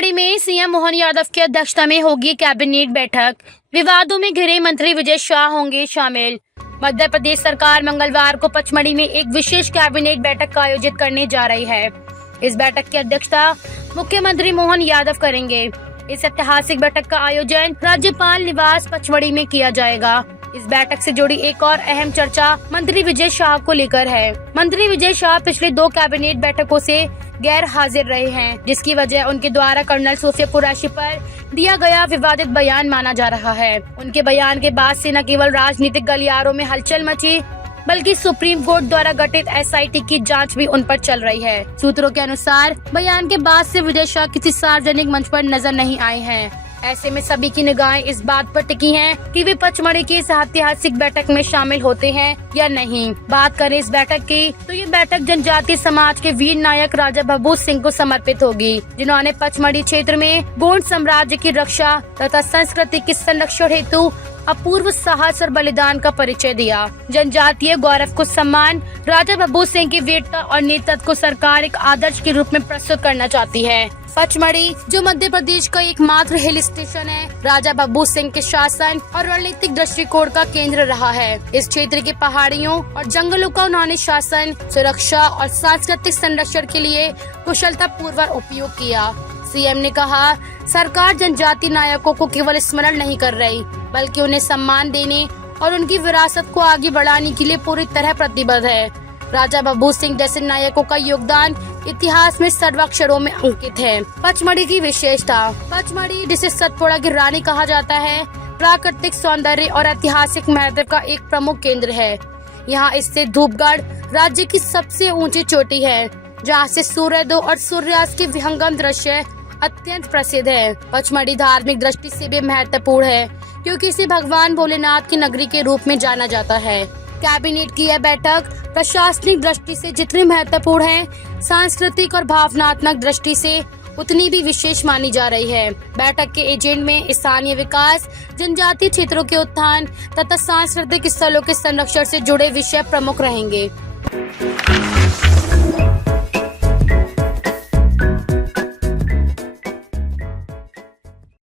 पचमढ़ी में सीएम मोहन यादव की अध्यक्षता में होगी कैबिनेट बैठक। विवादों में घिरे मंत्री विजय शाह होंगे शामिल। मध्य प्रदेश सरकार मंगलवार को पचमढ़ी में एक विशेष कैबिनेट बैठक का आयोजित करने जा रही है। इस बैठक की अध्यक्षता मुख्यमंत्री मोहन यादव करेंगे। इस ऐतिहासिक बैठक का आयोजन राज्यपाल निवास पचमढ़ी में किया जाएगा। इस बैठक से जुड़ी एक और अहम चर्चा मंत्री विजय शाह को लेकर है। मंत्री विजय शाह पिछले 2 कैबिनेट बैठकों से गैर हाजिर रहे हैं, जिसकी वजह उनके द्वारा कर्नल सोफिया कुरैशी पर दिया गया विवादित बयान माना जा रहा है। उनके बयान के बाद से न केवल राजनीतिक गलियारों में हलचल मची, बल्कि सुप्रीम कोर्ट द्वारा गठित एसआईटी की जांच भी उन पर चल रही है। सूत्रों के अनुसार बयान के बाद से विजय शाह किसी सार्वजनिक मंच पर नजर नहीं आए हैं। ऐसे में सभी की निगाहें इस बात पर टिकी हैं कि वे पचमढ़ी की इस ऐतिहासिक बैठक में शामिल होते हैं या नहीं। बात करें इस बैठक की, तो ये बैठक जनजातीय समाज के वीर नायक राजा भभूत सिंह को समर्पित होगी, जिन्होंने पचमढ़ी क्षेत्र में गोंड साम्राज्य की रक्षा तथा संस्कृति के संरक्षण हेतु अपूर्व साहस और बलिदान का परिचय दिया। जनजातीय गौरव को सम्मान, राजा भभूत सिंह की वीरता और नेतृत्व को सरकार एक आदर्श के रूप में प्रस्तुत करना चाहती है। पचमढ़ी, जो मध्य प्रदेश का एकमात्र हिल स्टेशन है, राजा भभूत सिंह के शासन और रणनीतिक दृष्टिकोण का केंद्र रहा है। इस क्षेत्र के पहाड़ियों और जंगलों का उन्होंने शासन, सुरक्षा और सांस्कृतिक संरक्षण के लिए कुशलता पूर्वक उपयोग किया। सीएम ने कहा, सरकार जनजातीय नायकों को केवल स्मरण नहीं कर रही, बल्कि उन्हें सम्मान देने और उनकी विरासत को आगे बढ़ाने के लिए पूरी तरह प्रतिबद्ध है। राजा भभूत सिंह जैसे नायकों का योगदान इतिहास में सर्वाक्षरों में अंकित है। पचमढ़ी की विशेषता। पचमढ़ी, जिसे सतपुड़ा की रानी कहा जाता है, प्राकृतिक सौंदर्य और ऐतिहासिक महत्व का एक प्रमुख केंद्र है। यहाँ स्थित धूपगढ़ राज्य की सबसे ऊंची चोटी है, जहाँ से सूर्योदय और सूर्यास्त के विहंगम दृश्य अत्यंत प्रसिद्ध है। पचमढ़ी धार्मिक दृष्टि से भी महत्वपूर्ण है, क्योंकि इसे भगवान भोलेनाथ की नगरी के रूप में जाना जाता है। कैबिनेट की यह बैठक प्रशासनिक दृष्टि से जितनी महत्वपूर्ण है, सांस्कृतिक और भावनात्मक दृष्टि से उतनी भी विशेष मानी जा रही है। बैठक के एजेंडे में स्थानीय विकास, जनजातीय क्षेत्रों के उत्थान तथा सांस्कृतिक स्थलों के संरक्षण से जुड़े विषय प्रमुख रहेंगे।